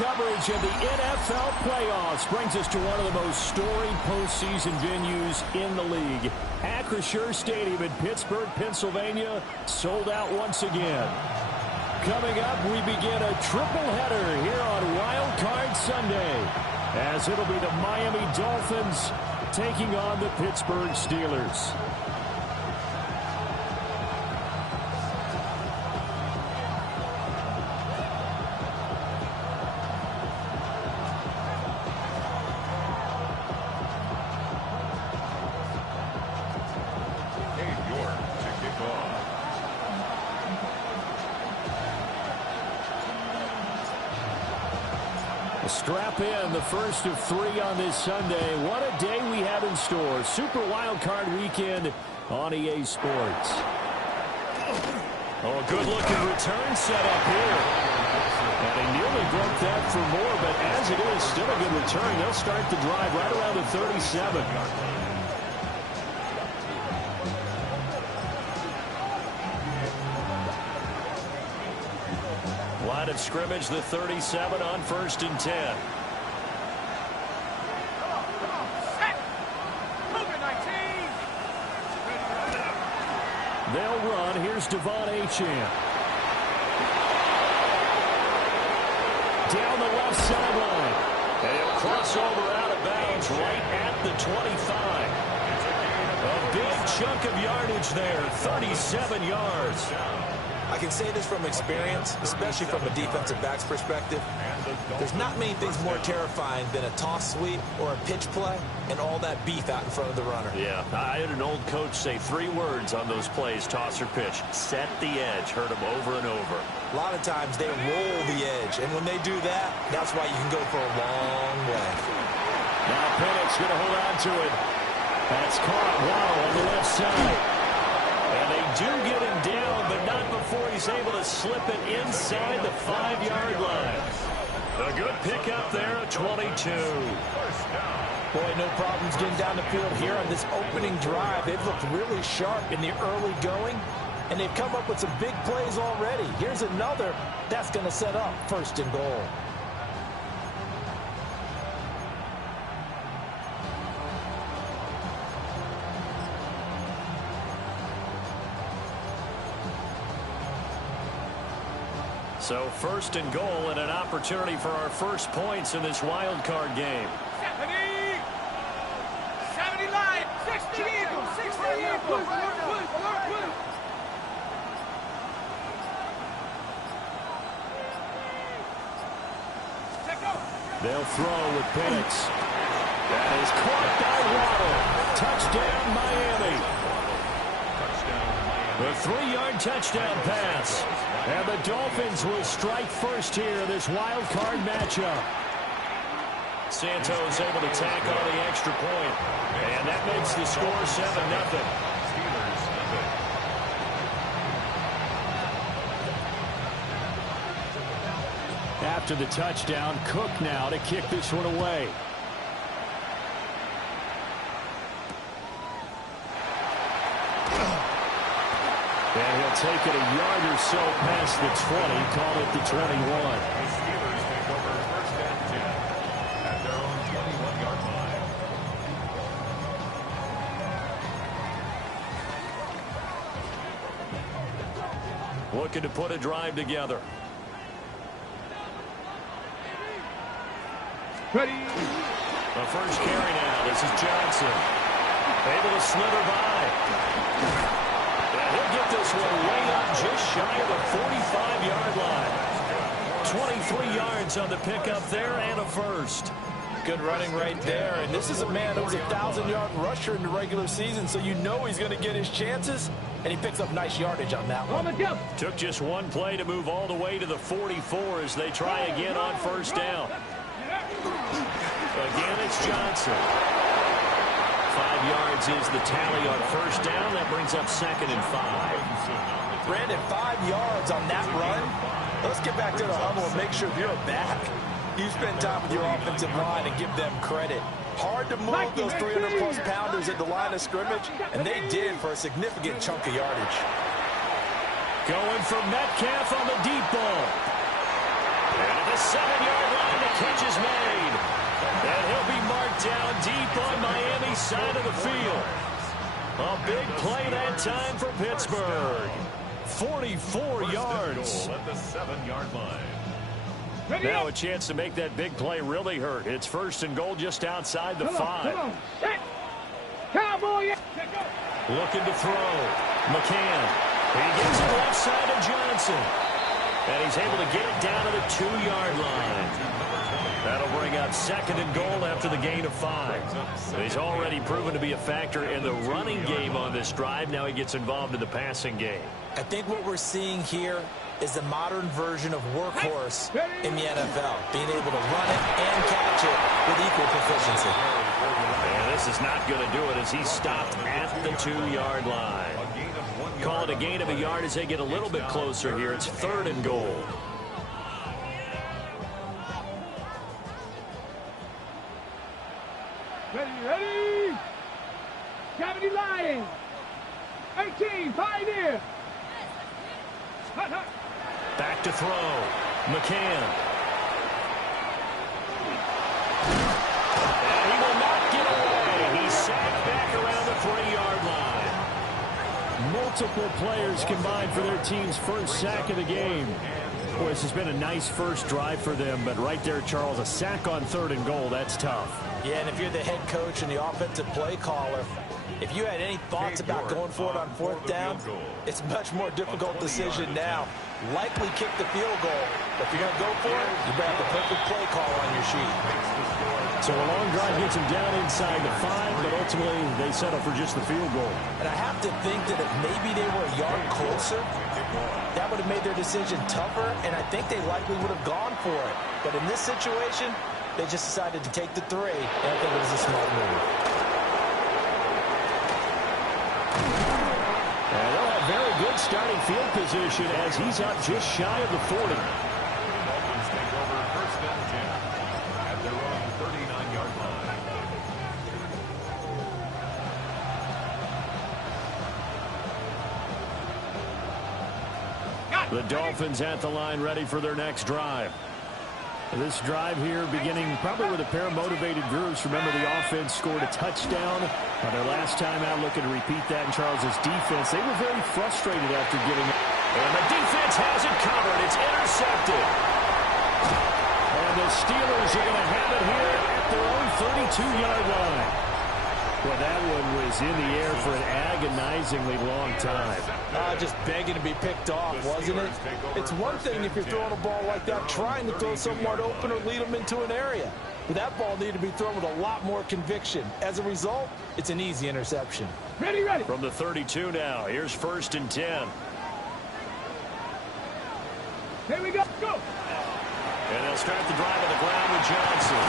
coverage of the NFL playoffs brings us to one of the most storied postseason venues in the league. Acrisure Stadium in Pittsburgh, Pennsylvania, sold out once again. Coming up, we begin a triple header here on Wild Card Sunday, as it'll be the Miami Dolphins taking on the Pittsburgh Steelers. Strap in, the first of three on this Sunday. What a day we have in store. Super Wildcard Weekend on EA Sports. Oh, good-looking return set up here. And he nearly broke that for more, but as it is, still a good return. They'll start the drive right around the 37. Line of scrimmage, the 37 on 1st and 10. They'll run. Here's Devon Achane. Down the left sideline. And he'll cross over out of bounds right at the 25. A big chunk of yardage there, 37 yards. I can say this from experience, especially from a defensive back's perspective. There's not many things more terrifying than a toss sweep or a pitch play and all that beef out in front of the runner. Yeah, I had an old coach say 3 words on those plays, toss or pitch. Set the edge. Heard them over and over. A lot of times they roll the edge, and when they do that, that's why you can go for a long way. Now Penix going to hold on to it. That's caught. Wow, on the left side. And they do get him down, but not before he's able to slip it inside the 5-yard line. A good pickup there at 22. Boy, no problems getting down the field here on this opening drive. They've looked really sharp in the early going, and they've come up with some big plays already. Here's another that's going to set up 1st and goal. So 1st and goal and an opportunity for our first points in this wild card game. 70 line, 60 Eagles, 60 Eagles. They'll throw with Penix. That is caught by Waddle. Touchdown, Miami. A 3-yard touchdown pass. And the Dolphins will strike first here in this wild card matchup. Santos able to tack on the extra point. And that makes the score 7-0. After the touchdown, Cook now to kick this one away. And he'll take it a yard or so past the 20, call it the 21. The Steelers take over 1st and 10 at their own 21-yard line. Looking to put a drive together. Ready. The first carry now. This is Johnson. Able to slither by. He'll get this one way up just shy of the 45-yard line. 23 yards on the pickup there and a first. Good running right there. And this is a man who was a 1,000-yard rusher in the regular season, so you know he's going to get his chances. And he picks up nice yardage on that one. Took just one play to move all the way to the 44 as they try again on 1st down. Again, it's Johnson. 5 yards is the tally on 1st down. That brings up 2nd and 5. Brandon, 5 yards on that run. Let's get back to the huddle and make sure you're back. You spend time with your offensive line and give them credit. Hard to move those 300-plus pounders at the line of scrimmage, and they did for a significant chunk of yardage. Going for Metcalf on the deep ball. And at the 7-yard line, side of the field. A big play that time for Pittsburgh. 44 yards. At the 7-yard line. Now a chance to make that big play really hurt. It's 1st and goal just outside the 5. Come on. Cowboy. Looking to throw. McCann. He gets it left side of Johnson. And he's able to get it down to the 2-yard line. That'll bring up 2nd and goal after the gain of 5. He's already proven to be a factor in the running game on this drive. Now he gets involved in the passing game. I think what we're seeing here is the modern version of workhorse in the NFL, being able to run it and catch it with equal proficiency. And this is not going to do it as he's stopped at the 2-yard line. Call it a gain of a yard as they get a little bit closer here. It's 3rd and goal. Ready. 70 Lions. 18 Pioneer. Back to throw. McCann. And he will not get away. He's sacked back around the 3-yard line. Multiple players combined for their team's first sack of the game. Boy, this has been a nice first drive for them, but right there, Charles, a sack on 3rd and goal, that's tough. Yeah, and if you're the head coach and the offensive play caller, if you had any thoughts about going for it on 4th down, it's a much more difficult decision now. Likely kick the field goal, but if you're going to go for it, you better have the perfect play call on your sheet. So a long drive gets him down inside the 5, but ultimately they settle for just the field goal. And I have to think that if maybe they were a yard closer, that would have made their decision tougher, and I think they likely would have gone for it. But in this situation, they just decided to take the 3, and I think it was a smart move. And they'll have very good starting field position as he's up just shy of the 40. Dolphins take over 1st and 10 at their own 39-yard line. The Dolphins at the line ready for their next drive. This drive here beginning probably with a pair of motivated groups. Remember, the offense scored a touchdown on their last time out, looking to repeat that in Charles's defense. They were very frustrated after giving it. And the defense has it covered. It's intercepted. And the Steelers are going to have it here at their own 32-yard line. Well, that one was in the air for an agonizingly long time. Just begging to be picked off, wasn't it? It's one thing if you're throwing a ball like that, trying to throw someone open or lead them into an area. But that ball needed to be thrown with a lot more conviction. As a result, it's an easy interception. Ready. From the 32 now, here's 1st and 10. Here we go. And they'll start the drive on the ground with Johnson.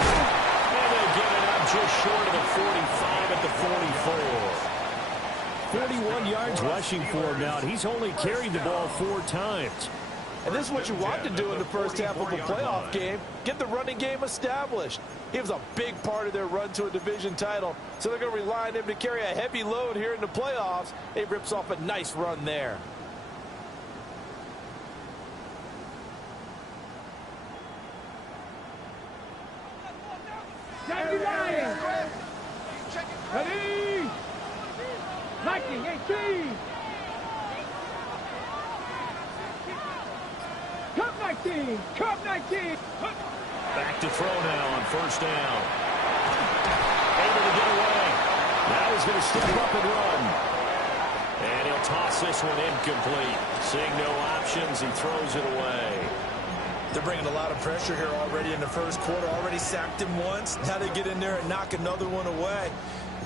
And they'll get it up just short of the 45 at the 44. 41 yards rushing for him now, and he's only carried the ball 4 times. And this is what you want to do in the first half of a playoff game. Get the running game established. He was a big part of their run to a division title, so they're going to rely on him to carry a heavy load here in the playoffs. He rips off a nice run there. Ready. Viking 18. Cup 19. Cup 19. Back to throw now on 1st down. Able to get away. Now he's going to step up and run. And he'll toss this one incomplete. Seeing no options, he throws it away. They're bringing a lot of pressure here already in the first quarter. Already sacked him once. Now they get in there and knock another one away.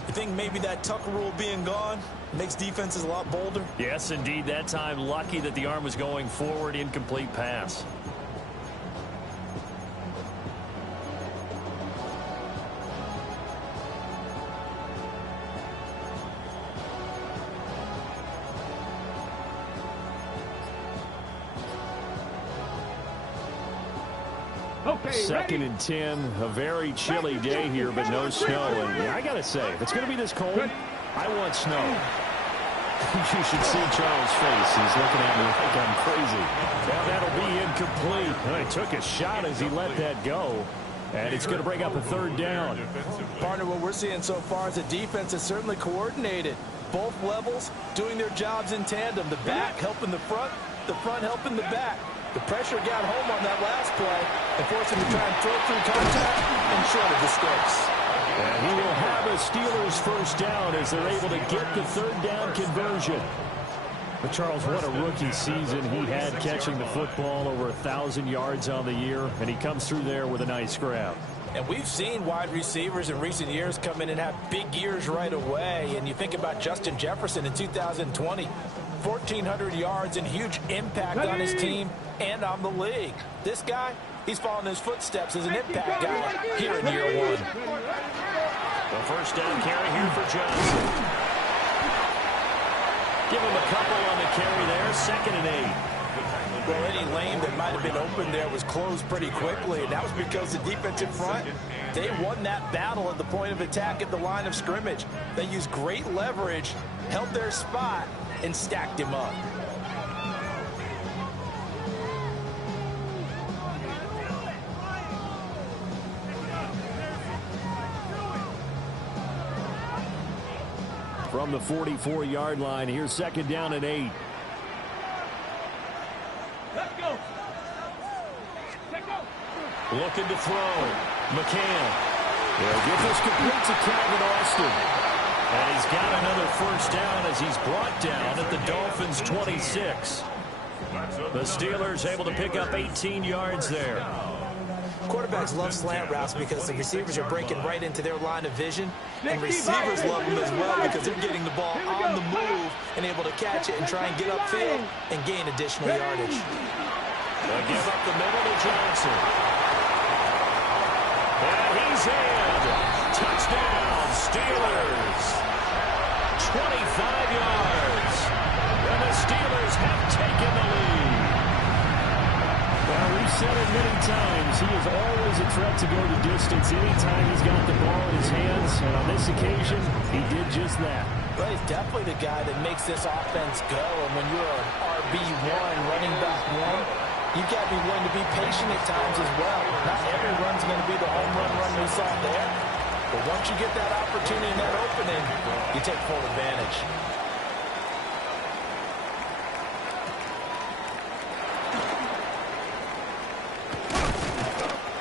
You think maybe that Tucker rule being gone makes defenses a lot bolder? Yes, indeed. That time, lucky that the arm was going forward. Incomplete pass. Okay, 2nd and 10, a very chilly day here, but no snow. And yeah, I got to say, if it's going to be this cold, I want snow. You should see Charles' face. He's looking at me like I'm crazy. Well, that'll be incomplete. He took a shot as he let that go. And it's going to bring up a third down. Partner, what we're seeing so far is the defense is certainly coordinated. Both levels doing their jobs in tandem. The back helping the front helping the back. The pressure got home on that last play and forced him to try and throw through contact and short of the sticks. And he will have a Steelers first down as they're able to get the third down conversion. But Charles, what a rookie season he had catching the football, over 1,000 yards on the year, and he comes through there with a nice grab. And we've seen wide receivers in recent years come in and have big years right away. And you think about Justin Jefferson in 2020, 1,400 yards and huge impact on his team and on the league. This guy, he's following his footsteps as an impact guy here in year one. The first down carry here for Johnson. Give him a couple on the carry there, 2nd and 8. Well, any lane that might have been open there was closed pretty quickly, and that was because the defensive front, they won that battle at the point of attack at the line of scrimmage. They used great leverage, held their spot, and stacked him up. From the 44-yard line, here's 2nd down and 8. Let's go. Looking to throw. McCann. He'll get this complete to Calvin Austin. And he's got another first down as he's brought down at the Dolphins' 26. The Steelers able to pick up 18 yards there. Quarterbacks love slant routes because the receivers are breaking right into their line of vision, and receivers love them as well because they're getting the ball on the move and able to catch it and try and get upfield and gain additional yardage. They'll give up the middle to Johnson. And he's in. Touchdown, Steelers. 25 yards. And the Steelers have taken the lead. Well, we've said it many times. He is always a threat to go the distance anytime he's got the ball in his hands. And on this occasion, he did just that. Well, he's definitely the guy that makes this offense go. And when you're an RB1, running back one, you've got to be willing to be patient at times as well. Not every run's going to be the home run we saw there. But once you get that opportunity and that opening, you take full advantage.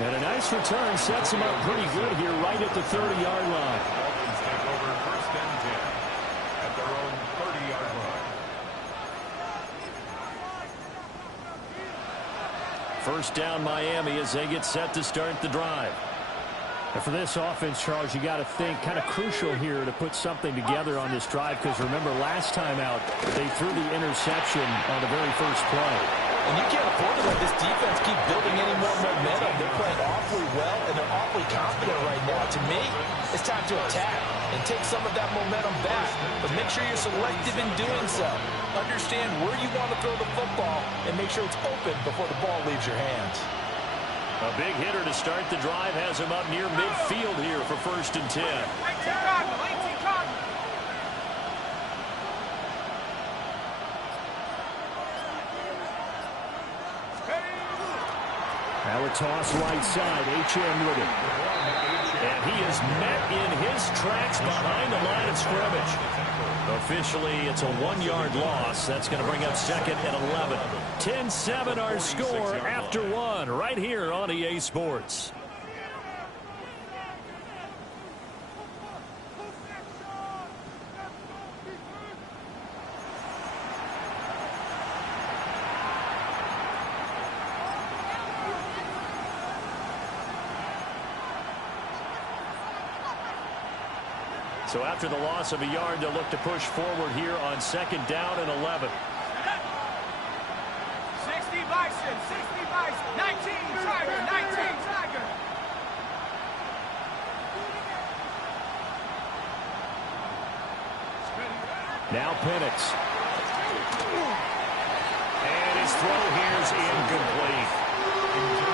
And a nice return sets him up pretty good here right at the 30-yard line. Dolphins take over 1st and 10 at their own 30-yard line. First down Miami as they get set to start the drive. And for this offense, Charles, you got to think kind of crucial here to put something together on this drive, because remember last time out they threw the interception on the very first play. And you can't afford to let this defense keep building any more momentum. They're playing awfully well, and they're awfully confident right now. To me, it's time to attack and take some of that momentum back. But make sure you're selective in doing so. Understand where you want to throw the football and make sure it's open before the ball leaves your hands. A big hitter to start the drive has him up near midfield here for 1st and 10. Now a toss right side, HM with it. And he is met in his tracks behind the line of scrimmage. Officially, it's a 1-yard loss. That's going to bring up 2nd and 11. 10-7 our score after 1 right here on EA Sports. So after the loss of a yard, they'll look to push forward here on 2nd down and 11. 60 Bison, 60 Bison, 19 Tiger, 19 Tiger. Now Penix. And his throw here is incomplete.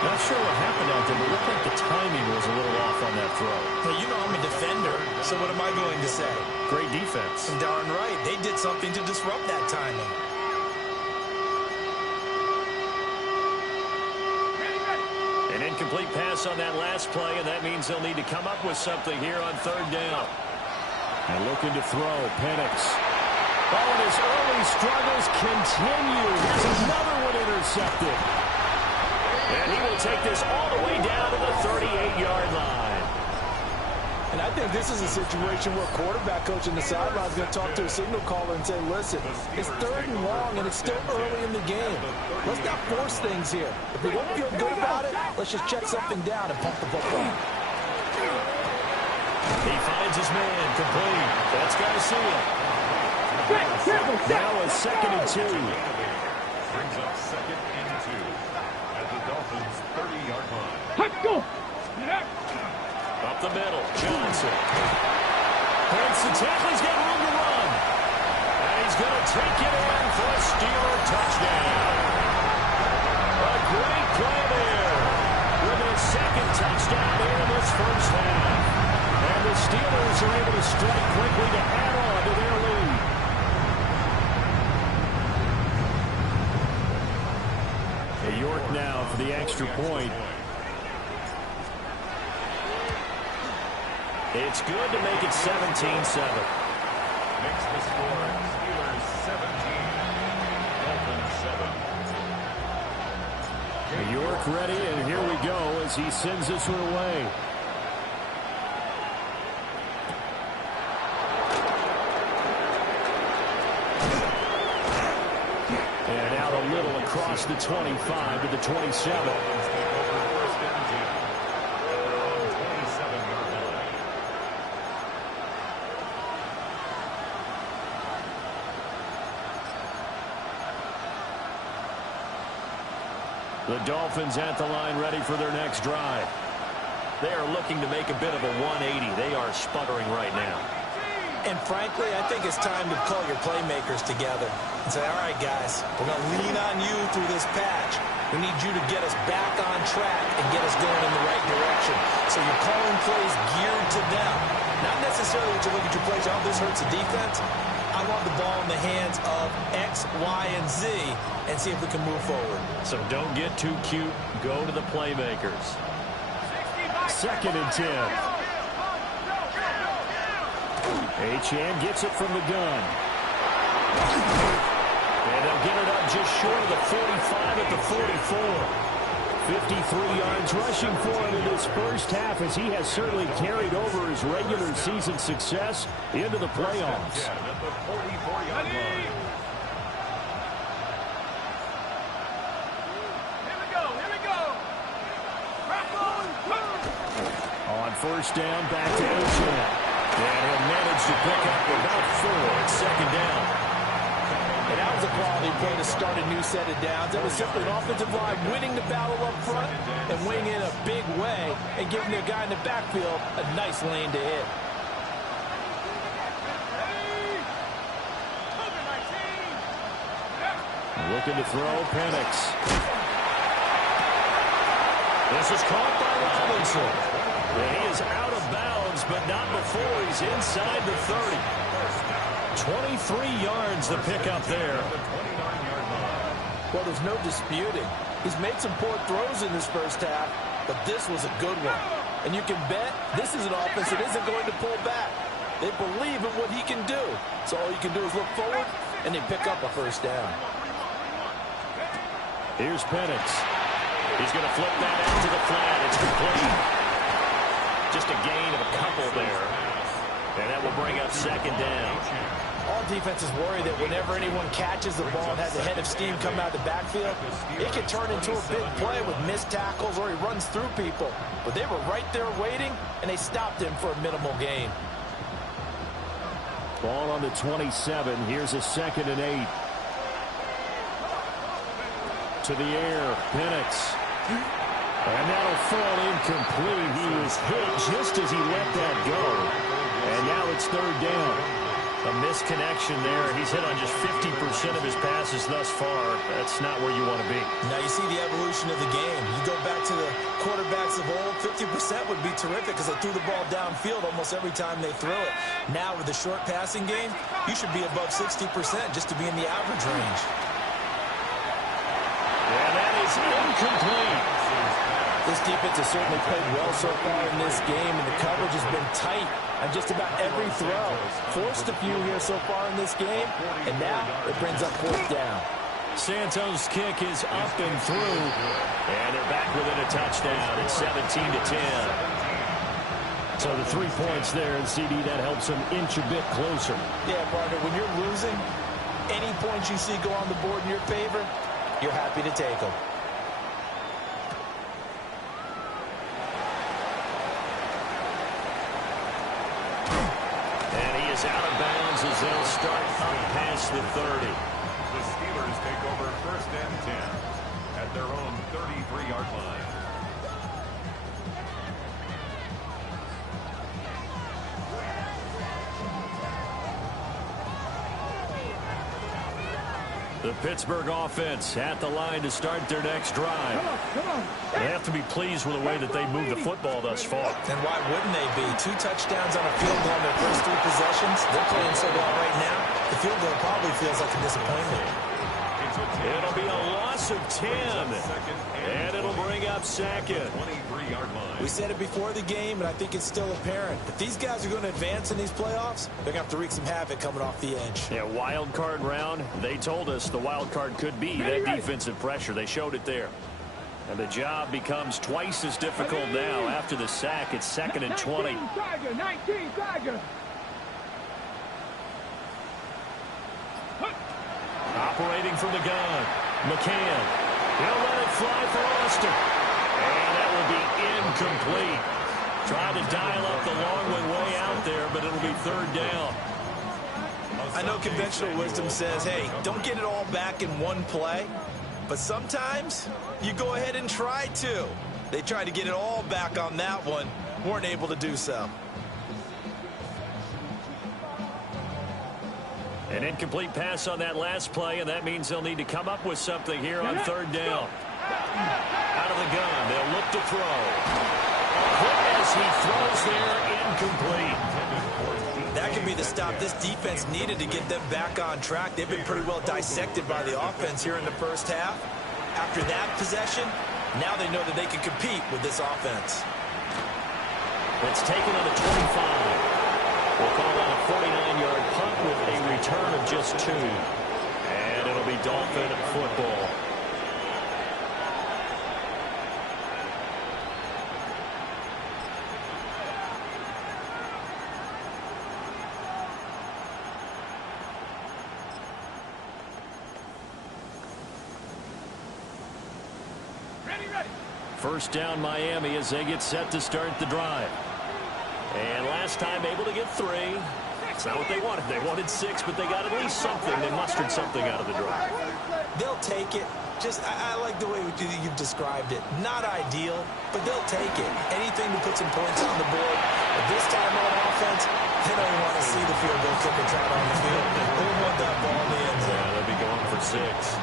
Not sure what happened out there, but it looked like the timing was a little off on that throw. Well, you know I'm a defender, so what am I going to say? Great defense. Darn right. They did something to disrupt that timing. An incomplete pass on that last play, and that means they'll need to come up with something here on third down. And looking to throw, Penix. Oh, and his early struggles continue. Here's another one intercepted. And he will take this all the way down to the 38-yard line. And I think this is a situation where quarterback coach in the sideline is going to talk to a signal caller and say, listen, it's third and long, and it's still early in the game. Let's not force things here. If we don't feel good about it, let's just check something down and pump the football. He finds his man, complete. That's got to see it. Now a 2nd and 2. Brings up 2nd and 2 at the Dolphins' 30-yard line. Let's go. Up the middle, Johnson. Hits the tackle, he's got room to run. And he's going to take it in for a Steeler touchdown. A great play there. With his 2nd touchdown here in this first half. And the Steelers are able to strike quickly to add on to their lead. York now for the extra point. It's good to make it 17-7. Makes the score Steelers 17, Dolphins 7. York ready, and here we go as he sends this one away. And out a little across the 25 to the 27. The Dolphins at the line ready for their next drive. They are looking to make a bit of a 180. They are sputtering right now. And frankly, I think it's time to call your playmakers together and say, all right, guys, we're going to lean on you through this patch. We need you to get us back on track and get us going in the right direction. So you're calling plays geared to them. Not necessarily that you look at your plays, oh, this hurts the defense. I want the ball in the hands of X, Y, and Z and see if we can move forward. So don't get too cute. Go to the playmakers. 2nd and 10. Achane gets it from the gun. And they'll get it up just short of the 45 at the 44. 53 yards rushing for him in this first half as he has certainly carried over his regular season success into the playoffs. At the 44-yard line. On first down, back to Achane. And he'll manage to pick up about 4 at 2nd down. And that was a quality play to start a new set of downs. It was simply an offensive line winning the battle up front and winning in a big way and giving their guy in the backfield a nice lane to hit. Looking to throw, Penix. This is caught by Robinson. And he is out of bounds, but not before he's inside the 30. 23 yards the pickup there. Well, there's no disputing. He's made some poor throws in this first half, but this was a good one. And you can bet this is an offense that isn't going to pull back. They believe in what he can do. So all you can do is look forward, and they pick up a first down. Here's Penix. He's going to flip that out to the flat. It's complete. Just a gain of a couple there. And that will bring up 2nd down. All defenses worry that whenever anyone catches the ball and has a head of steam come out of the backfield, it can turn into a big play with missed tackles or he runs through people. But they were right there waiting, and they stopped him for a minimal gain. Ball on the 27. Here's a 2nd and 8. To the air, Penix. And that'll fall incomplete. He was hit just as he let that go. And now it's 3rd down. A misconnection there. He's hit on just 50% of his passes thus far. That's not where you want to be. Now you see the evolution of the game. You go back to the quarterbacks of old, 50% would be terrific because they threw the ball downfield almost every time they throw it. Now with the short passing game, you should be above 60% just to be in the average range. And that is incomplete. This defense has certainly played well so far in this game, and the coverage has been tight on just about every throw. Forced a few here so far in this game, and now it brings up fourth down. Santos' kick is up and through, and they're back within a touchdown. It's 17-10. So the 3 points there, and CD, that helps them inch a bit closer. Yeah, partner, when you're losing, any points you see go on the board in your favor, you're happy to take them. And he is out of bounds as they'll start up past the 30. The Steelers take over 1st and 10 at their own 33-yard line. The Pittsburgh offense at the line to start their next drive. They have to be pleased with the way that they moved the football thus far. And why wouldn't they be? 2 touchdowns on a field goal in their first 3 possessions. They're playing so well right now, the field goal probably feels like a disappointment. It'll be a loss of 10. And it'll bring up second. 23-yard line. We said it before the game, and I think it's still apparent. If these guys are going to advance in these playoffs, they're going to have to wreak some havoc coming off the edge. Yeah, wild card round. They told us the wild card could be that defensive pressure. They showed it there. And the job becomes twice as difficult now after the sack. It's 2nd and 20. 19 Tiger. Operating from the gun. McCann. He'll let it fly for Austin. And that will be incomplete. Trying to dial up the long one way out there, but it'll be 3rd down. I know conventional wisdom says, hey, don't get it all back in one play. But sometimes you go ahead and try to. They tried to get it all back on that one. Weren't able to do so. An incomplete pass on that last play, and that means they'll need to come up with something here on 3rd down. Out of the gun, they'll look to throw. Quick as he throws there, incomplete. That could be the stop this defense needed to get them back on track. They've been pretty well dissected by the offense here in the first half. After that possession, now they know that they can compete with this offense. It's taken on the 25. We'll call that a 49-yard punt with a return of just 2. And it'll be Dolphin football. Ready. 1st down Miami as they get set to start the drive. And last time able to get 3. It's not what they wanted. They wanted 6, but they got at least something. They mustered something out of the drive. They'll take it. I like the way you've described it. Not ideal, but they'll take it. Anything to put some points on the board. But this time on offense, they don't even want to see the field goal kicker trot on the field. They want that ball in the end zone. Yeah, they'll be going for 6.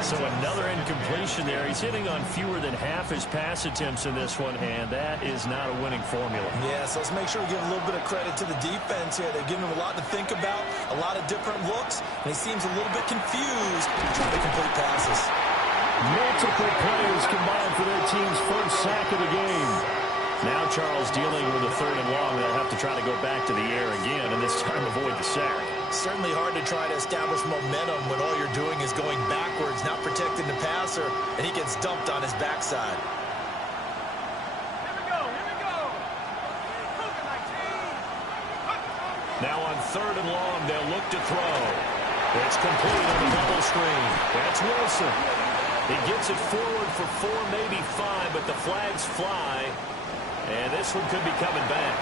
So another incompletion there. He's hitting on fewer than half his pass attempts in this one, and that is not a winning formula. Yeah, so let's make sure we give a little bit of credit to the defense here. They're giving him a lot to think about, a lot of different looks, and he seems a little bit confused trying to complete passes. Multiple players combined for their team's first sack of the game. Now Charles dealing with a 3rd and long. They'll have to try to go back to the air again, and this time avoid the sack. Certainly hard to try to establish momentum when all you're doing is going backwards, not protecting the passer, and he gets dumped on his backside. Here we go. Now on 3rd and long, they'll look to throw. It's complete on the double screen. That's Wilson. He gets it forward for 4, maybe 5, but the flags fly, and this one could be coming back.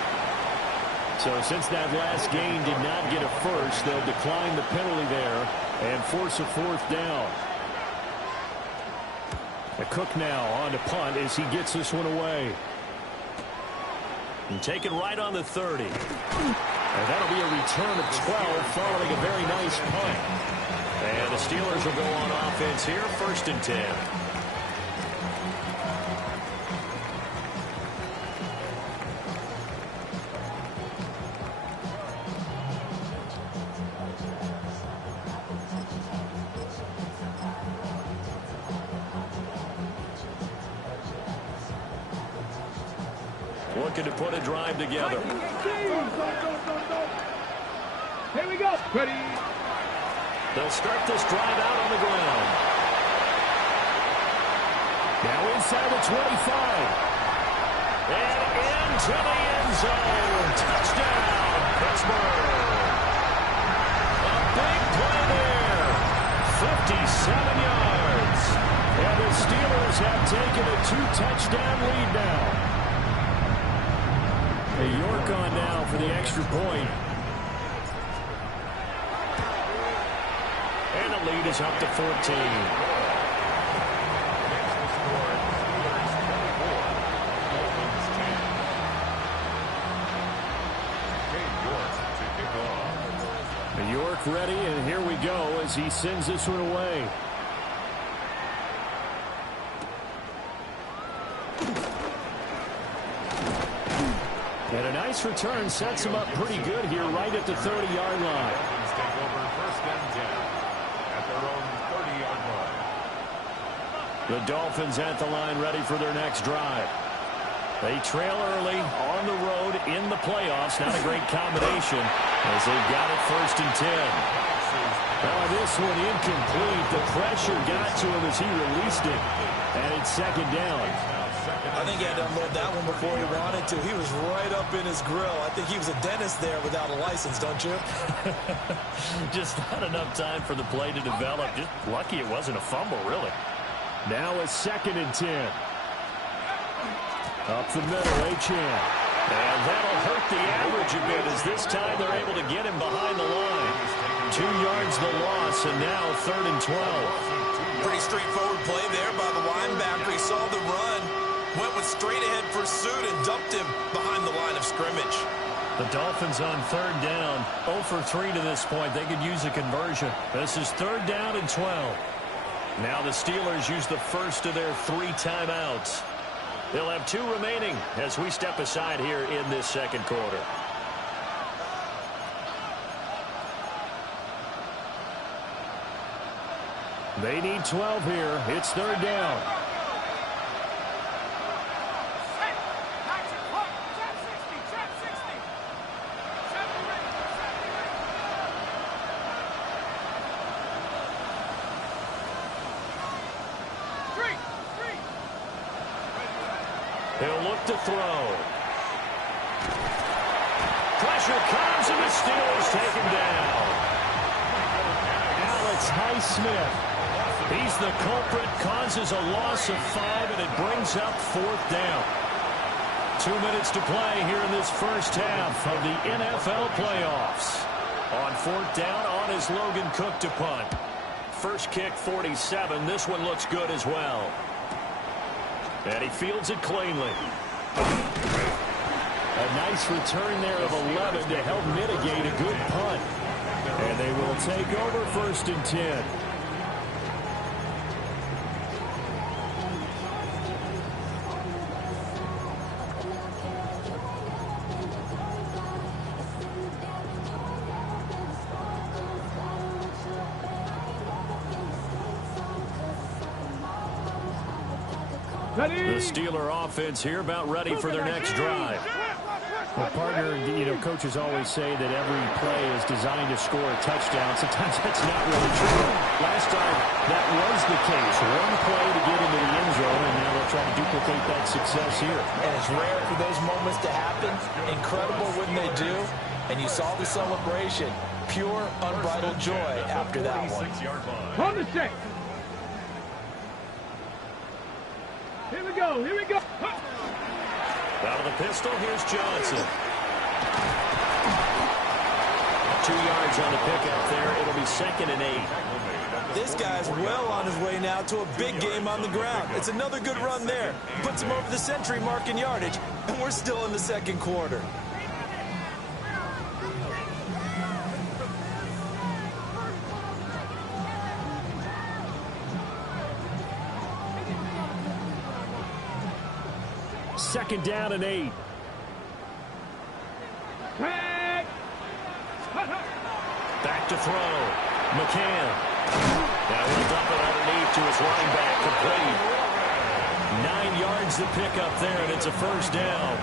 So since that last game did not get a first, they'll decline the penalty there and force a 4th down. Cook now on to punt as he gets this one away. And take it right on the 30. And that'll be a return of 12 following a very nice punt. And the Steelers will go on offense here, 1st and 10. looking to put a drive together. Here we go. Ready. They'll start this drive out on the ground. Now inside the 25. And into the end zone. Touchdown, Pittsburgh. A big play there. 57 yards. And the Steelers have taken a 2-touchdown lead now. York on now for the extra point. And the lead is up to 14. York ready, and here we go as he sends this one away. And a nice return sets him up pretty good here right at the 30-yard line. Dolphins take over first and 10 at their own 30-yard line. The Dolphins at the line ready for their next drive. They trail early on the road in the playoffs. Not a great combination as they've got it first and 10. Well, this one incomplete. The pressure got to him as he released it. And it's second down. I think he had to unload that one before he wanted to. He was right up in his grill. I think he was a dentist there without a license, don't you? Just not enough time for the play to develop. Just lucky it wasn't a fumble, really. Now a second and 10. Up the middle, Achane. And that'll hurt the average a bit as this time they're able to get him behind the line. 2 yards the loss, and now third and 12. Pretty straightforward play there by the linebacker. He saw the run, went with straight ahead pursuit, and dumped him behind the line of scrimmage. The Dolphins on third down. 0 for 3 to this point. They could use a conversion. This is third down and 12. Now the Steelers use the first of their 3 timeouts. They'll have 2 remaining as we step aside here in this second quarter. They need 12 here. It's third down. He'll look to throw. Pressure comes, and the Steelers take him down. Alex Highsmith. He's the culprit, causes a loss of 5, and it brings up fourth down. 2 minutes to play here in this first half of the NFL playoffs. On fourth down, on is Logan Cook to punt. First kick, 47. This one looks good as well. And he fields it cleanly. A nice return there of 11 to help mitigate a good punt. And they will take over first and 10. The Steeler offense here about ready for their next drive. Well, partner, coaches always say that every play is designed to score a touchdown. Sometimes that's not really true. Last time, that was the case. One play to get into the end zone, and now they'll try to duplicate that success here. And it's rare for those moments to happen. Incredible when they do. And you saw the celebration. Pure, unbridled joy after that one. On the check. Here we go. Here we go. Out of the pistol, here's Johnson. 2 yards on the pickup there. It'll be second and 8. This guy's well on his way now to a big game on the ground. It's another good run there. Puts him over the century mark in yardage, and we're still in the second quarter. Second down and 8. Back to throw. McCann. Now he'll dump it underneath to his running back. Complete. 9 yards to pick up there, and it's a first down.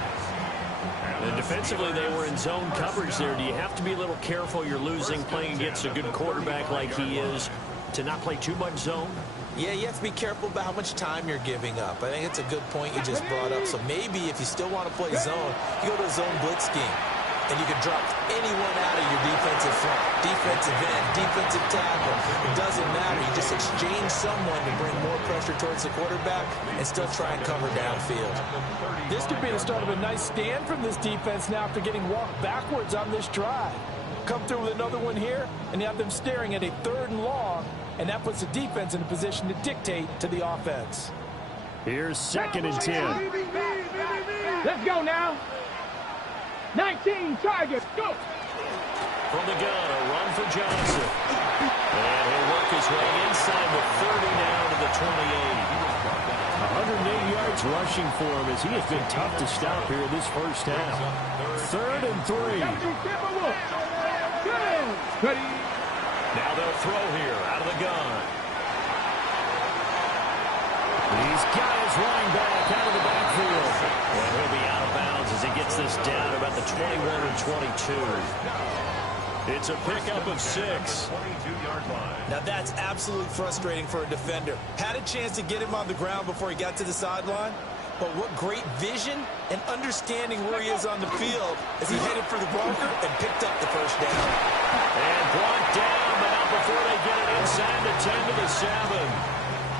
And defensively, they were in zone coverage there. Do you have to be a little careful you're losing playing against a good quarterback like he is to not play too much zone? Yeah, you have to be careful about how much time you're giving up. I think it's a good point you just brought up. So maybe if you still want to play zone, you go to a zone blitz scheme. And you can drop anyone out of your defensive front. Defensive end, defensive tackle. It doesn't matter. You just exchange someone to bring more pressure towards the quarterback and still try and cover downfield. This could be the start of a nice stand from this defense now after getting walked backwards on this drive. Come through with another one here, and you have them staring at a 3rd and long, and that puts the defense in a position to dictate to the offense. Here's 2nd and 10. Let's go now. 19 targets, go! From the gun, a run for Johnson. And he'll work his way inside the 30 now to the 28. 180 yards rushing for him as he has been tough to stop here this first half. 3rd and 3. Now they'll throw here out of the gun. These guys running back out of the backfield. And he'll be out of bounds as he gets this down about the 21 and 22. It's a pickup of 6. 22-yard line. Now that's absolutely frustrating for a defender. Had a chance to get him on the ground before he got to the sideline. But what great vision and understanding where he is on the field as he headed for the bunker and picked up the first down. And brought down, but not before they get it inside the 10 to the 7.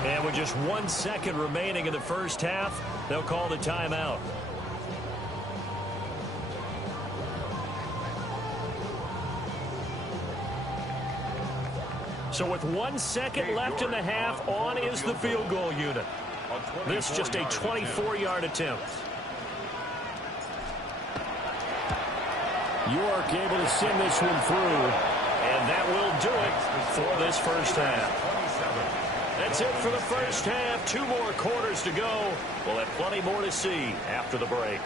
And with just 1 second remaining in the first half, they'll call the timeout. So with 1 second left in the half, on is the field goal unit. This just a 24-yard attempt. York able to send this one through. And that will do it for this first half. That's it for the first half. 2 more quarters to go. We'll have plenty more to see after the break.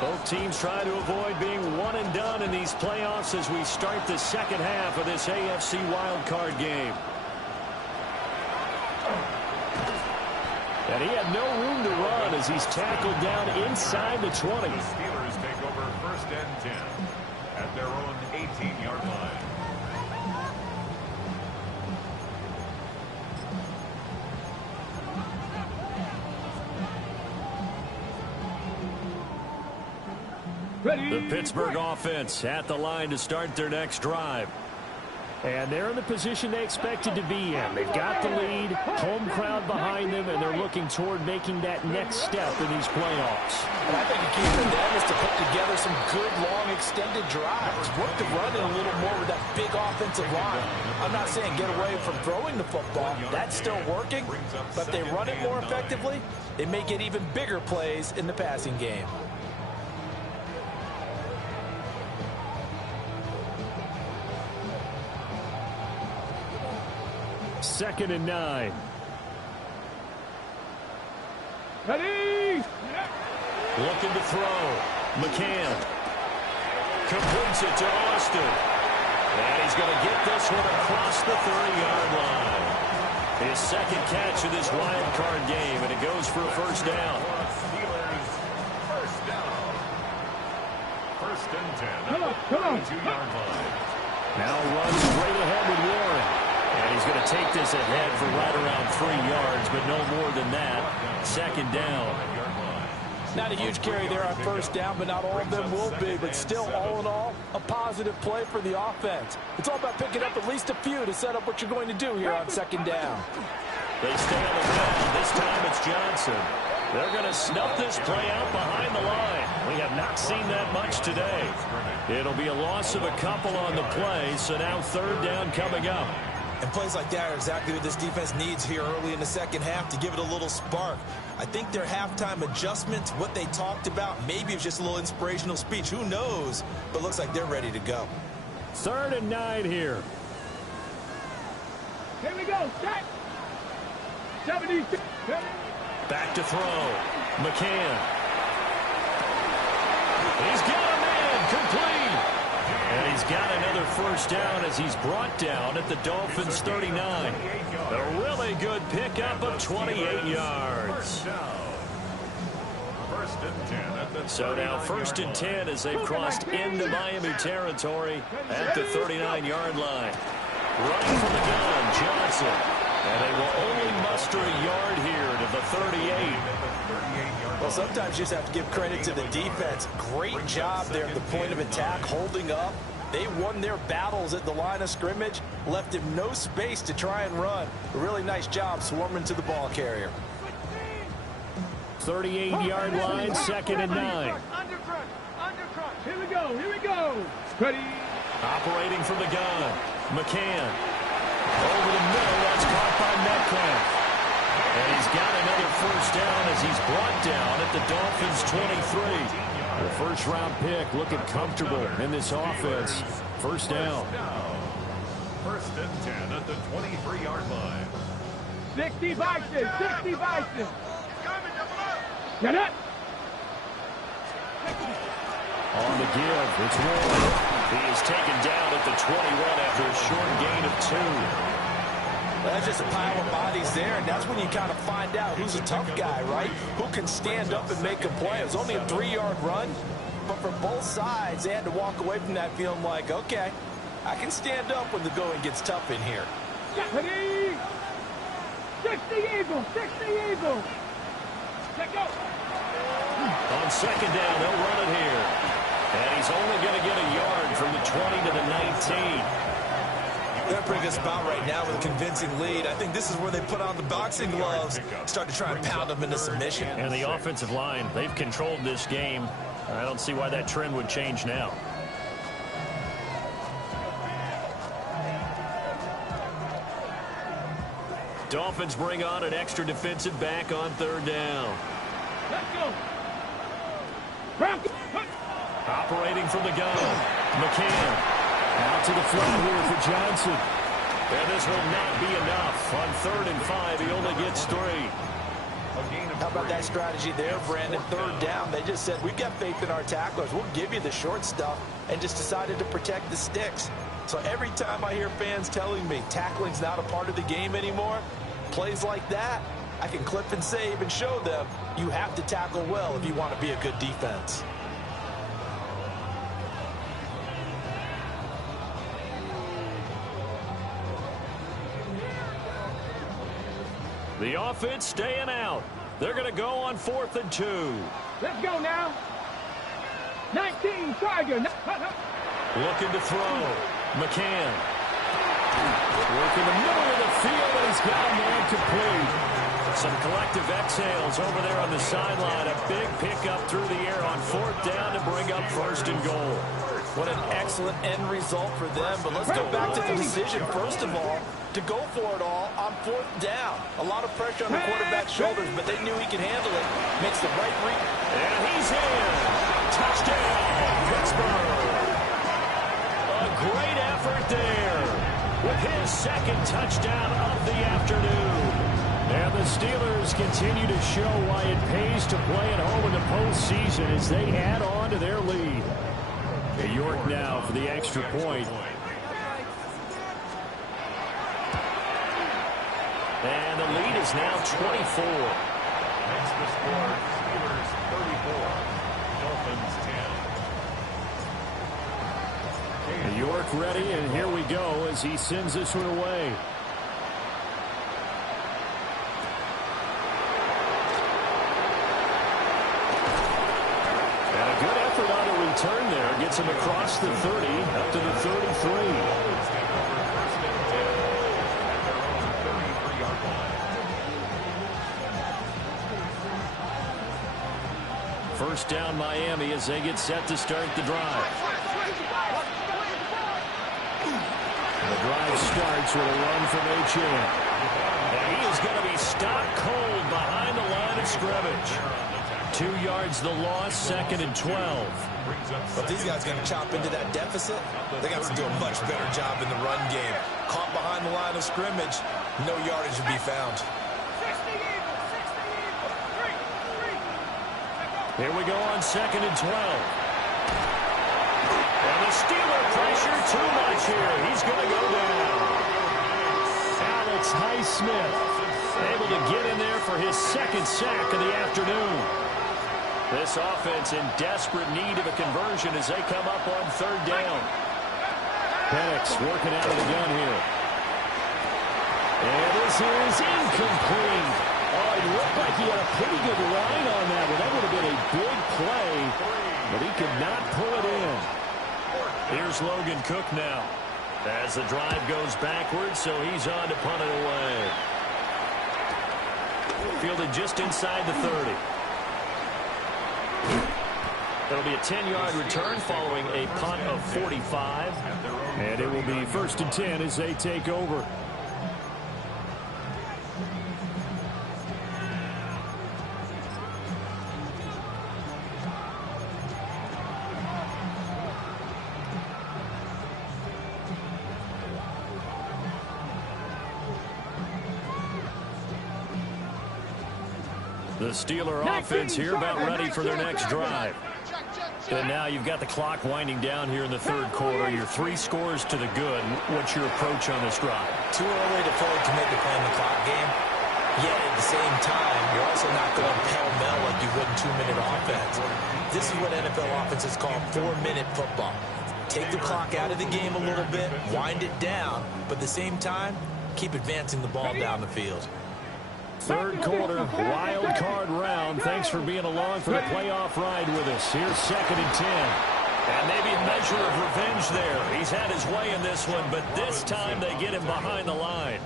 Both teams try to avoid being one and done in these playoffs as we start the second half of this AFC wildcard game. And he had no room to run as he's tackled down inside the 20. The Steelers take over 1st and 10 at their own 18-yard line. The Pittsburgh offense at the line to start their next drive. And they're in the position they expected to be in. They've got the lead, home crowd behind them, and they're looking toward making that next step in these playoffs. And I think the key for them is to put together some good, long, extended drives. Work the run in a little more with that big offensive line. I'm not saying get away from throwing the football. That's still working. But if they run it more effectively, they may get even bigger plays in the passing game. 2nd and 9. Ready! Looking to throw. McCann completes it to Austin. And he's going to get this one across the 30-yard line. His 2nd catch of this wild card game, and it goes for a first down. Steelers first down. 1st and 10 Come on, at come on. the 22-yard line. Now runs straight ahead with Warren. And he's going to take this ahead for right around 3 yards, but no more than that. 2nd down. Not a huge carry there on first down, but not all of them will be. But still, all in all, a positive play for the offense. It's all about picking up at least a few to set up what you're going to do here on 2nd down. They stay on the ground. This time it's Johnson. They're going to snuff this play out behind the line. We have not seen that much today. It'll be a loss of a couple on the play, so now 3rd down coming up. And plays like that are exactly what this defense needs here early in the second half to give it a little spark. I think their halftime adjustments, what they talked about, maybe it's just a little inspirational speech. Who knows? But looks like they're ready to go. 3rd and 9 here. Here we go, set! 76. Back to throw. McCann. He's got a man complete. And he's got another first down as he's brought down at the Dolphins 39. A really very good pickup of 28 yards. So now 1st and 10 as they've crossed into Miami territory at the 39-yard line. Running from the gun, Johnson. And they will only muster a yard here to the 38. Well, sometimes you just have to give credit to the defense. Great job there at the point of attack, holding up. They won their battles at the line of scrimmage, left him no space to try and run. A really nice job swarming to the ball carrier. 38-yard line, 2nd and 9. Undercrunch. Here we go. Ready. Operating from the gun, McCann. Over the middle, that's caught by Metcalf. And he's got another 1st down as he's brought down at the Dolphins' 23. The 1st-round pick looking comfortable in this offense. 1st down. 1st and 10 at the 23-yard line. 60 Bison. Get it. On the give, it's Ward. He is taken down at the 21 after a short gain of 2. Well, that's just a pile of bodies there, and that's when you kind of find out who's a tough guy, right? Who can stand up and make a play. It was only a 3-yard run, but for both sides, they had to walk away from that feeling like, okay, I can stand up when the going gets tough in here. Ready. 60 Eagles. Let go. On 2nd down, they'll run it here. And he's only going to get a yard from the 20 to the 19. They're in a pretty good spot right now with a convincing lead. I think this is where they put on the boxing gloves, start to try and pound them into submission. And the offensive line, they've controlled this game. I don't see why that trend would change now. Dolphins bring on an extra defensive back on 3rd down. Let's go. Operating from the gun, McCann. Out to the flat here for Johnson. And this will not be enough. On 3rd and 5, he only gets 3. How about that strategy there, Brandon? 3rd down, they just said, we've got faith in our tacklers. We'll give you the short stuff, and just decided to protect the sticks. So every time I hear fans telling me tackling's not a part of the game anymore, plays like that, I can clip and save and show them you have to tackle well if you want to be a good defense. The offense staying out. They're going to go on 4th and 2. Let's go now. 19 Tiger. Looking to throw. McCann. Working the middle of the field, and he's got a man complete. Some collective exhales over there on the sideline. A big pickup through the air on 4th down to bring up 1st and goal. What an excellent end result for them. But let's go back to the decision, first of all, to go for it all on 4th down. A lot of pressure on the quarterback's shoulders, but they knew he could handle it. Makes the right read. And he's in. Touchdown, Pittsburgh. A great effort there with his 2nd touchdown of the afternoon. And the Steelers continue to show why it pays to play at home in the postseason as they add on to their lead. York now for the extra point. And the lead is now 24. Makes the score Steelers 34, Dolphins 10. York ready, and here we go as he sends this one away. And a good effort on a return there. Gets him across the 30, up to the 33. First down Miami as they get set to start the drive. The drive starts with a run from H.M. And he is going to be stopped cold behind the line of scrimmage. 2 yards the loss, 2nd and 12. But these guys are going to chop into that deficit. They got to do a much better job in the run game. Caught behind the line of scrimmage, no yardage to be found. Here we go on 2nd and 12. And the Steeler pressure too much here. He's going to go down. Alex Highsmith Able to get in there for his second sack of the afternoon. This offense in desperate need of a conversion as they come up on third down. Penix working out of the gun here. And this is incomplete. Oh, he looked like he had a pretty good line on that one. That would have been a big play, but he could not pull it in. Here's Logan Cook now as the drive goes backwards, so he's on to punt it away. Fielded just inside the 30. It'll be a 10-yard return following a punt of 45. And it will be 1st and 10 as they take over. The Steeler offense here about ready for their next drive. And now you've got the clock winding down here in the third quarter. Your 3 scores to the good. What's your approach on this drive? Too early to fully commit to playing the clock game. Yet at the same time, you're also not going pell-mell like you would in 2-minute offense. This is what NFL offenses call 4-minute football. Take the clock out of the game a little bit, wind it down, but at the same time, keep advancing the ball down the field. Third quarter, wild card round. Thanks for being along for the playoff ride with us. Here's 2nd and 10. And maybe a measure of revenge there. He's had his way in this one, but this time they get him behind the line.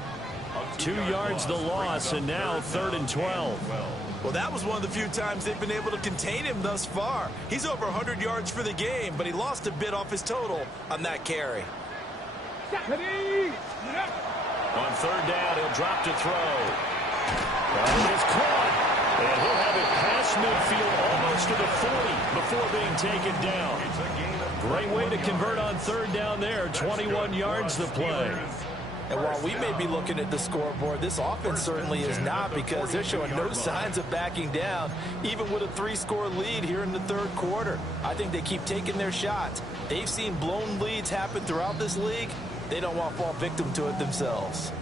2 yards the loss, and now 3rd and 12. Well, that was one of the few times they've been able to contain him thus far. He's over 100 yards for the game, but he lost a bit off his total on that carry. On third down, he'll drop to throw. And it's caught. And he'll have it past midfield almost to the 40 before being taken down. Great way to convert on third down there. 21 yards the play. And while we may be looking at the scoreboard, this offense certainly is not, because they're showing no signs of backing down, even with a 3-score lead here in the third quarter. I think they keep taking their shots. They've seen blown leads happen throughout this league. They don't want to fall victim to it themselves.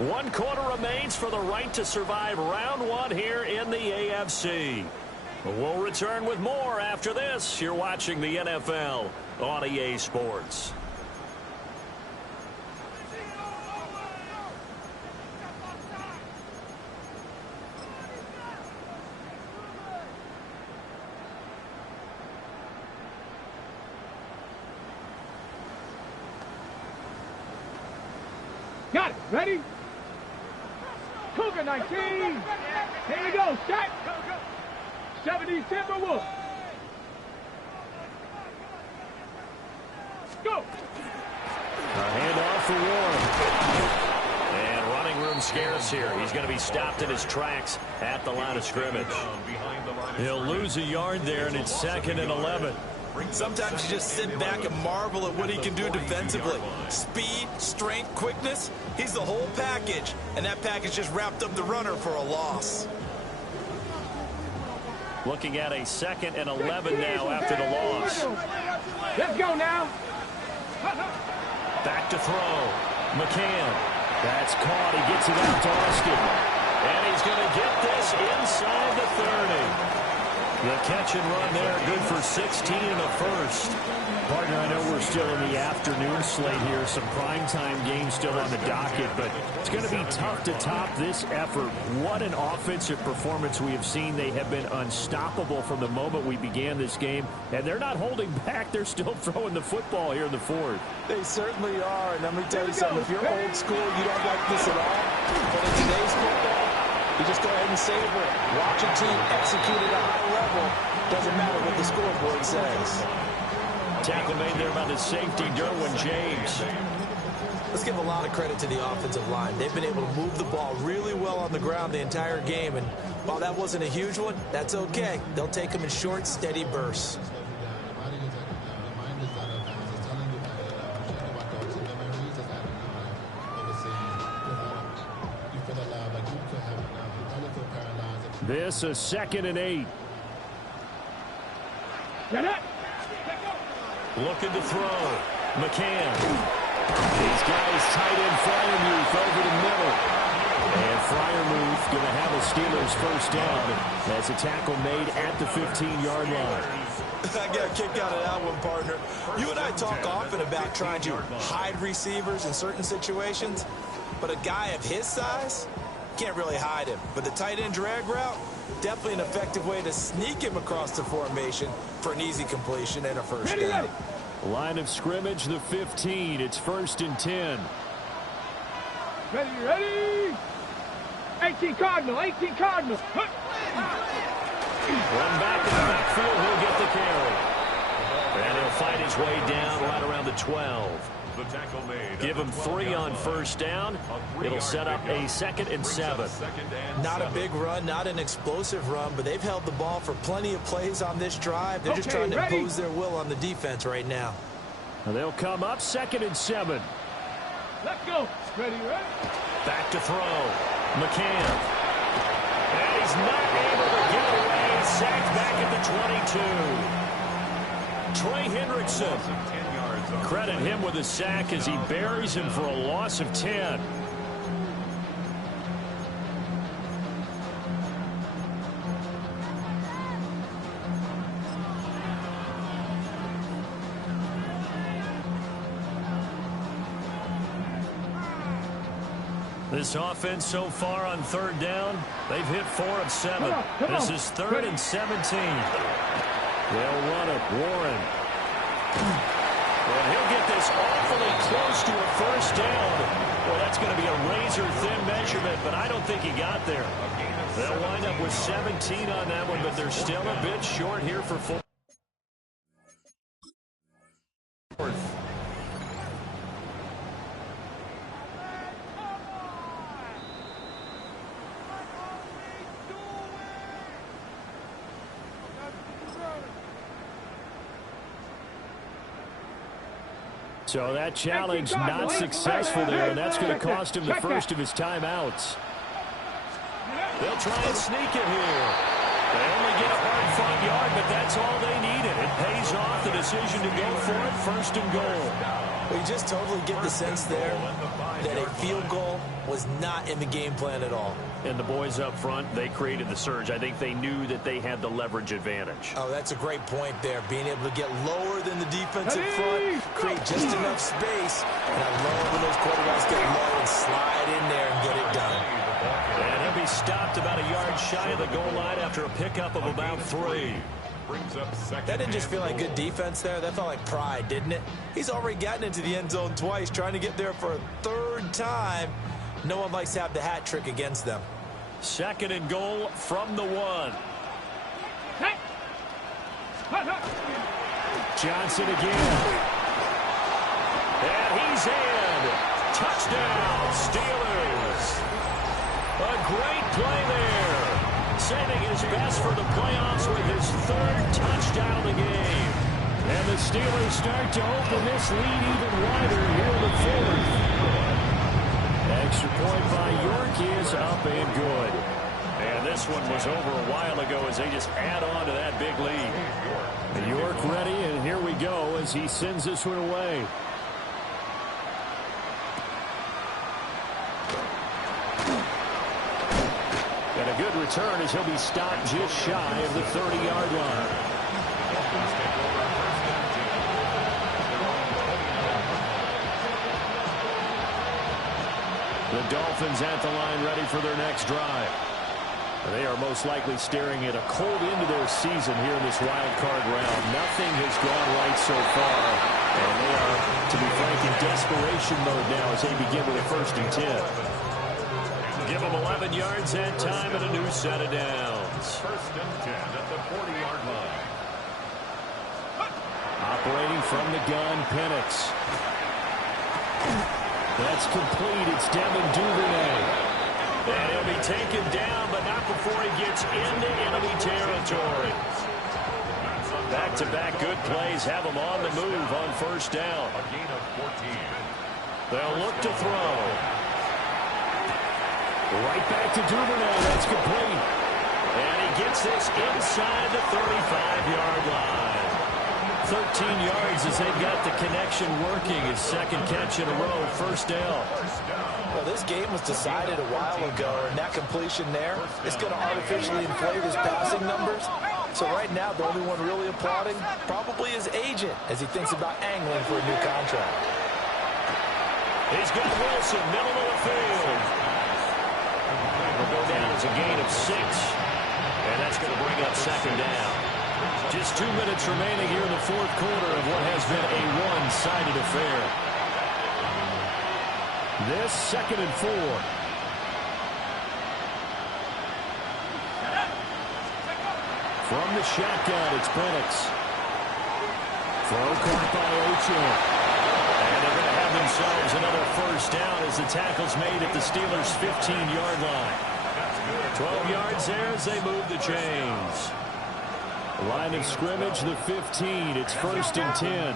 1 quarter remains for the right to survive round 1 here in the AFC. We'll return with more after this. You're watching the NFL on EA Sports. Got it. Ready? Cougar 19. Here we go. Shot. 70 Timberwolves. Go. A handoff for Warren. And running room scarce here. He's going to be stopped in his tracks at the line of scrimmage. He'll lose a yard there, and it's 2nd and 11. Sometimes you just sit back and marvel at what he can do defensively. Speed, strength, quickness. He's the whole package. And that package just wrapped up the runner for a loss. Looking at a 2nd and 11 now after the loss. Let's go now. Back to throw. McCann. That's caught. He gets it out to Austin. And he's going to get this inside the 30. The catch and run there, good for 16 and a first. Partner, I know we're still in the afternoon slate here. Some primetime games still on the docket, but it's going to be tough to top this effort. What an offensive performance we have seen. They have been unstoppable from the moment we began this game, and they're not holding back. They're still throwing the football here in the fourth. They certainly are, and let me tell you something. If you're old school, you don't like this at all. But in today's football, you just go ahead and savor it. Watch a team execute at a high level. Doesn't matter what the scoreboard says. Tackle made there by the safety, Derwin James. Let's give a lot of credit to the offensive line. They've been able to move the ball really well on the ground the entire game. And while that wasn't a huge one, that's okay. They'll take them in short, steady bursts. This is 2nd and 8. Looking to throw. McCann. He's got his tight end flying There's first down. That's a tackle made at the 15-yard line. I got a kick out of that one, partner. You and I talk often about trying to hide receivers in certain situations, but a guy of his size can't really hide him. But the tight end drag route, definitely an effective way to sneak him across the formation for an easy completion and a first down. Line of scrimmage, the 15. It's 1st and 10. Ready. 18 Cardinal, 18 Cardinal. One back in the backfield, he'll get the carry. And he'll fight his way down right around the 12. The tackle made. Give him 3 on first down. It'll set up a 2nd and 7. Not a big run, not an explosive run, but they've held the ball for plenty of plays on this drive. They're just trying to impose their will on the defense right now. And they'll come up 2nd and 7. Let's go. Ready. Back to throw. McCann. And he's not able to get away. Sacked back at the 22. Trey Hendrickson. Credit him with a sack as he buries him for a loss of 10. This offense so far on 3rd down, they've hit 4 of 7. This is 3rd and 17. They'll run it. Warren. And he'll get this awfully close to a first down. Well, that's going to be a razor-thin measurement, but I don't think he got there. They'll wind up with 17 on that one, but they're still a bit short here for 4. So that challenge not successful there, and that's going to cost him the first of his timeouts. They'll try and sneak it here. They only get a hard-fought yard, but that's all they needed. It pays off the decision to go for it, 1st and goal. Well, you just totally get the sense there that a field goal was not in the game plan at all. And the boys up front, they created the surge. I think they knew that they had the leverage advantage. Oh, that's a great point there. Being able to get lower than the defensive front, create just enough space. And I love when those quarterbacks get low and slide in there and get it done. And he'll be stopped about a yard shy of the goal line after a pickup of about 3. That didn't just feel like good defense there. That felt like pride, didn't it? He's already gotten into the end zone twice, trying to get there for a 3rd time. No one likes to have the hat trick against them. 2nd and goal from the 1. Johnson again. And he's in. Touchdown, Steelers. A great play there. Saving his best for the playoffs with his 3rd touchdown of the game. And the Steelers start to open this lead even wider here in the 4th. Extra point by York is up and good. And this one was over a while ago as they just add on to that big lead. York ready, and here we go as he sends this one away. And a good return as he'll be stopped just shy of the 30-yard line. The Dolphins at the line ready for their next drive. They are most likely staring at a cold end to their season here in this wild card round. Nothing has gone right so far. And they are, to be frank, in desperation mode now as they begin with a 1st and 10. Give them 11 yards and time and a new set of downs. 1st and 10 at the 40-yard line. Operating from the gun, Penix. That's complete. It's Devin Duvernay. And he'll be taken down, but not before he gets into enemy territory. Back-to-back good plays have him on the move on 1st down. A gain of 14. They'll look to throw. Right back to Duvernay. That's complete. And he gets this inside the 35-yard line. 13 yards as they've got the connection working. His second catch in a row, first down. Well, this game was decided a while ago, and that completion there is going to artificially inflate his passing numbers. So right now, the only one really applauding probably his agent as he thinks about angling for a new contract. He's got Wilson, middle of the field. Will go down as a gain of 6, and that's going to bring up second down. Just 2 minutes remaining here in the fourth quarter of what has been a one-sided affair. This 2nd and 4. From the shotgun, it's Penix. Throw caught by Ocho. And they're going to have themselves another first down as the tackle's made at the Steelers' 15-yard line. 12 yards there as they move the chains. Line of scrimmage, the 15. It's 1st and 10.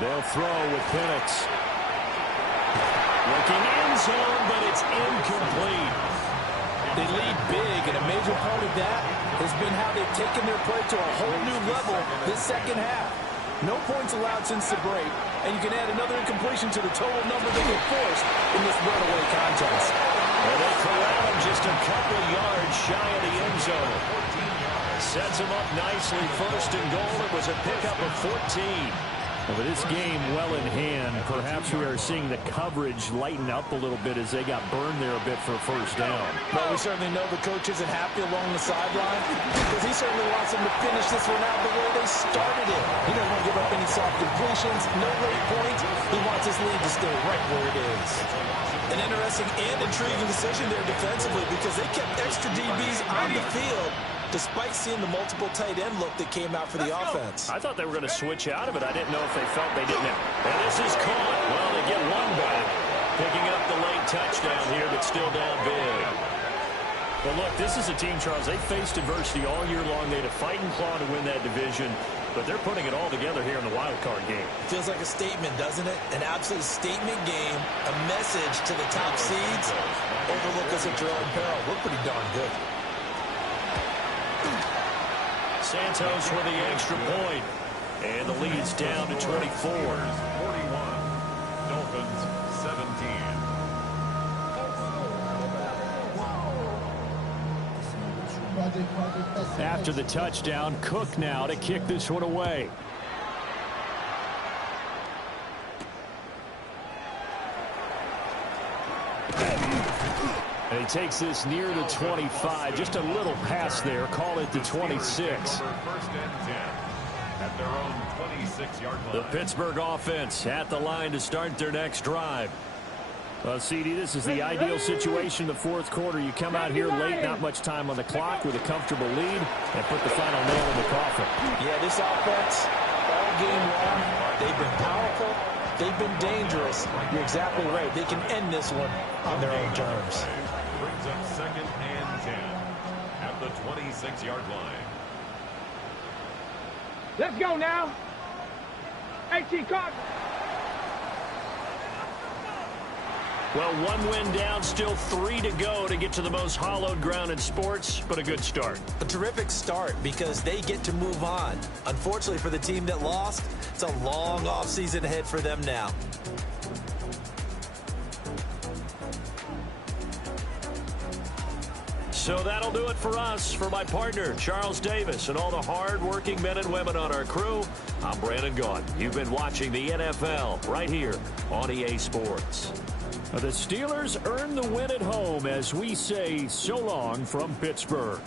They'll throw with Penix. Looking end zone, but it's incomplete. They lead big, and a major part of that has been how they've taken their play to a whole new level this second half. No points allowed since the break, and you can add another incompletion to the total number they get forced in this runaway contest. And they corral him just a couple of yards shy of the end zone. Sets him up nicely, 1st and goal. It was a pickup of 14. Well, with this game well in hand, perhaps we are seeing the coverage lighten up a little bit as they got burned there a bit for a first down. Well, we certainly know the coach isn't happy along the sideline because he certainly wants them to finish this one out the way they started it. He doesn't want to give up any soft completions, no late points. He wants his lead to stay right where it is. An interesting and intriguing decision there defensively because they kept extra DBs on the field despite seeing the multiple tight end look that came out for the offense. I thought they were going to switch out of it. I didn't know if they felt they didn't have. And this is caught. Well, they get one back. Picking up the late touchdown here, but still down big. Well, look, this is a team, Charles. They faced adversity all year long. They had to fight and claw to win that division, but they're putting it all together here in the Wildcard game. Feels like a statement, doesn't it? An absolute statement game, a message to the top seeds. Overlook us at your own peril. We're pretty darn good. Santos with the extra point, and the lead's down to 24. 41. Dolphins 17. After the touchdown, Cook now to kick this one away. And he takes this near the 25. Just a little pass there. Call it the 26. 1st and 10 at their own 26-yard line. The Pittsburgh offense at the line to start their next drive. Well, CD, this is the ideal situation in the fourth quarter. You come out here late, not much time on the clock with a comfortable lead, and put the final nail in the coffin. Yeah, this offense, all game long, they've been powerful. They've been dangerous. You're exactly right. They can end this one on their own terms. Brings up 2nd and 10 at the 26-yard line. Let's go now. 18 caught. Well, one win down, still 3 to go to get to the most hallowed ground in sports, but a good start. A terrific start because they get to move on. Unfortunately for the team that lost, it's a long offseason ahead for them now. So that'll do it for us. For my partner, Charles Davis, and all the hard-working men and women on our crew, I'm Brandon Gaudin. You've been watching the NFL right here on EA Sports. The Steelers earn the win at home as we say so long from Pittsburgh.